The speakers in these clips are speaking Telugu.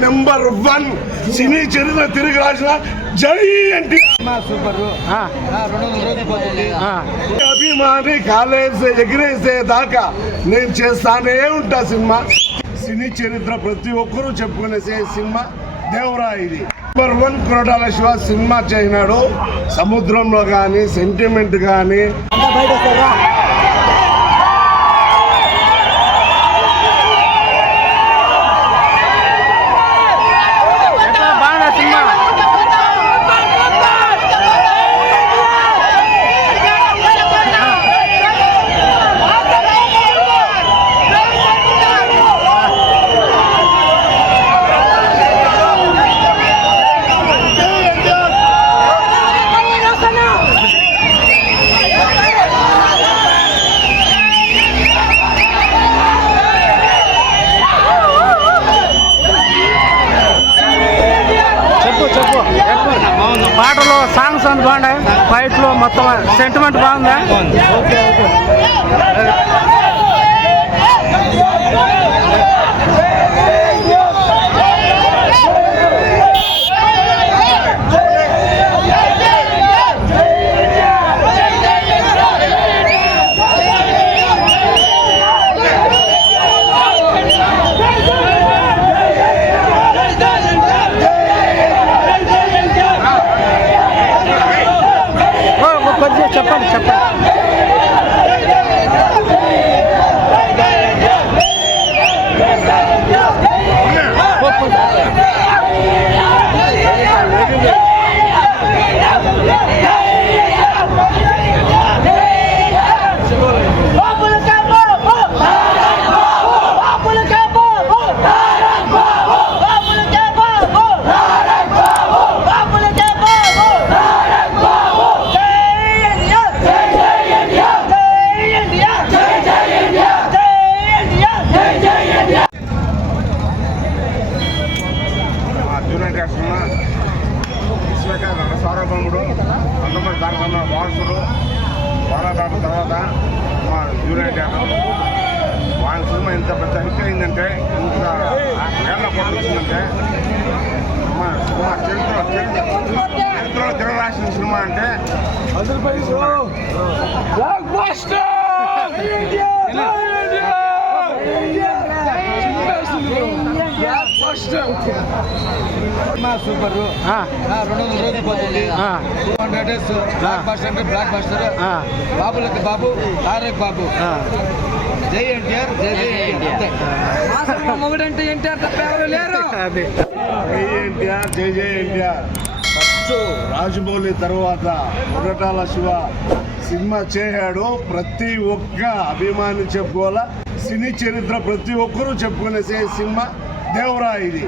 నెంబర్ వన్ సినీ చరిత్ర తిరిగి రాసిన జై ఆ. అభిమాని కాలేసే ఎగిరేసే దాకా నేను చేస్తానే ఉంటా సినిమా. సినీ చరిత్ర ప్రతి ఒక్కరూ చెప్పుకునేసే సినిమా దేవరా ఇది. Number one Koratala Siva cinema చేసినాడు. సముద్రంలో కానీ సెంటిమెంట్ కానీ సాంగ్స్ అంత బాగున్నాయి ఫైట్లు మొత్తం సెంటిమెంట్ బాగుందా. Okay okay. విశ్వక సార్వభౌముడు పంతొమ్మిది దానికన్నా వారసుడు బాలబాబు తర్వాత మా జూనియర్ థియేటర్ వాళ్ళ సినిమా ఇంత పెద్ద హిట్ అయిందంటే ఇంత ఏళ్ళ పడుతుందంటే మా సినిమా చరిత్ర చరిత్రలో తిరగరాసిన సినిమా అంటే సూపర్ ఆ, రెండు వందల రోజులు పోతుంది two hundred days blockbuster అంటే బ్లాక్ బస్టర్ ఆ, బాబులకి బాబు తారక్ బాబు జై ఎన్టీఆర్ జై జై ఎన్టీఆర్ మొగుడంటే ఎన్టీఆర్ తప్ప ఎవరు లేరు అది జై ఎన్టీఆర్ జై జై ఎన్టీఆర్ ఫస్ట్ రాజమౌళి తర్వాత మురటాల శివ సినిమా చేశాడు ప్రతి ఒక్క అభిమాని చెప్పుకోవాలా సినీ చరిత్ర ప్రతి ఒక్కరూ చెప్పుకునేసే సినిమా దేవరా ఇది.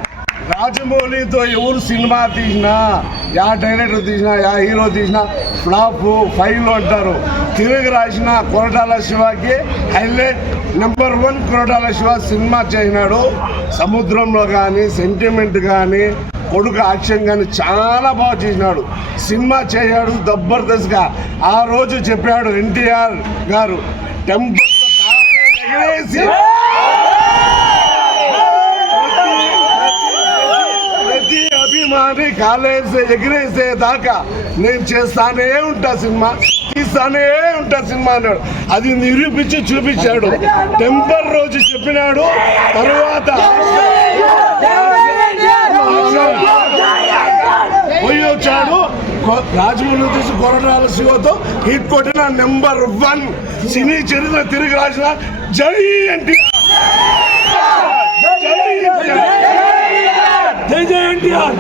రాజమౌళితో ఎవరు సినిమా తీసినా యా డైరెక్టర్ తీసినా యా హీరో తీసినా ఫ్లాప్ ఫైల్ అంటారు. తిరిగి రాసిన Koratala శివకి highlight number one Koratala Siva cinema చేసినాడు. సముద్రంలో కానీ సెంటిమెంట్ కానీ కొడుకు యాక్షన్ కానీ చాలా బాగా చేసినాడు. సినిమా చేశాడు జబర్దస్త్గా. ఆ రోజు చెప్పాడు ఎన్టీఆర్ గారు టెంపుల్ అభిమాని కాలేసే ఎగిరేసే దాకా నేను చేస్తానే ఉంటా సినిమా తీస్తానే ఉంటా సినిమా అన్నాడు. అది నిరూపించి చూపించాడు. టెంపర్ రోజు చెప్పినాడు తర్వాత పోయి వచ్చాడు రాజమౌళి తీసి కొరటాల శివతో హిట్ కొట్టిన నెంబర్ వన్ సినీ చరిత్ర తిరిగి రాసిన జై ఎన్టీఆర్ జై ఎన్టీఆర్ జై జై ఎన్టీఆర్